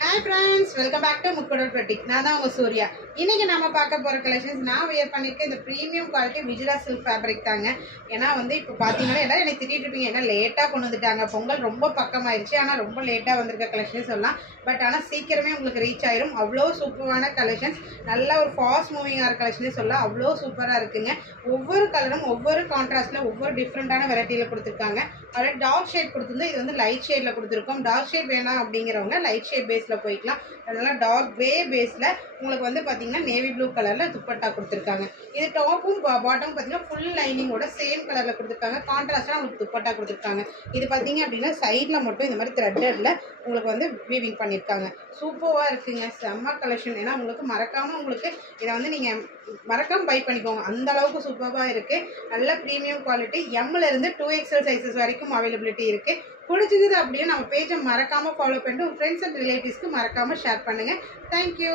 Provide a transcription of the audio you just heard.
Hi friends, welcome back to Mukkadal ப்ரட்டிக். நான் தான் உங்கள் சூர்யா. இன்றைக்கி நம்ம பார்க்க போகிற கலெக்ஷன்ஸ் நான் வியர் பண்ணியிருக்கேன். இந்த premium quality Vijila silk fabric தாங்க. ஏன்னா இப்போ பார்த்தீங்கன்னா எல்லாம் என்னை திட்டிகிட்டு இருப்பீங்க, ஏன்னா லேட்டாக கொண்டு வந்துட்டாங்க, பொங்கல் ரொம்ப பக்கமாயிருச்சு, ஆனால் ரொம்ப லேட்டாக வந்திருக்க கலெக்ஷன்ஸ் சொல்லலாம். பட் ஆனால் சீக்கிரமே உங்களுக்கு ரீச் ஆயிரும். அவ்வளோ சூப்பரான கலெக்ஷன்ஸ், நல்ல ஒரு ஃபாஸ்ட் மூவிங் ஆகிற கலெக்ஷனே சொல்லலாம். அவ்வளோ சூப்பராக இருக்குங்க. ஒவ்வொரு கலரும் ஒவ்வொரு கான்ட்ராஸ்ட்டில் ஒவ்வொரு டிஃப்ரெண்ட்டான வெரைட்டியில் கொடுத்துருக்காங்க. அதில் டார்க் ஷேட் கொடுத்துருந்து இது லைட் ஷேடில் கொடுத்துருக்கோம். டார்க் ஷேட் வேணாம் அப்படிங்கிறவங்க லைட் ஷேட் பேஸில் போய்க்கலாம். அதனால் டார்க் கிரே பேஸில் உங்களுக்கு பார்த்தீங்கன்னா நேவி ப்ளூ கலரில் துப்பட்டா கொடுத்துருக்காங்க. இது டாப்பும் பாட்டமும் பார்த்தீங்கன்னா ஃபுல் லைனிங்கோட சேம் கலரில் கொடுத்துருக்காங்க. கான்ட்ராஸ்டாக உங்களுக்கு துப்பட்டா கொடுத்துருக்காங்க. இது பார்த்தீங்க அப்படின்னா சைடில் மட்டும் இந்த மாதிரி த்ரெட்டடில் உங்களுக்கு வீவிங் பண்ணியிருக்காங்க. சூப்பராக இருக்குங்க, செம்ம கலெக்ஷன். ஏன்னா மறக்காமல் இதை நீங்கள் மறக்காமல் பை பண்ணிக்கோங்க. அந்த அளவுக்கு சூப்பராக இருக்குது. நல்ல ப்ரீமியம் குவாலிட்டி. எம்மிலேருந்து 2XL சைஸஸ் வரைக்கும் அவைலபிலிட்டி இருக்குது. பிடிச்சிது அப்படியே நம்ம பேஜை மறக்காமல் ஃபாலோ பண்ணிட்டு உங்கள் ஃப்ரெண்ட்ஸ் அண்ட் ரிலேட்டிவ்ஸ்க்கு மறக்காமல் ஷேர் பண்ணுங்கள். தேங்க்யூ.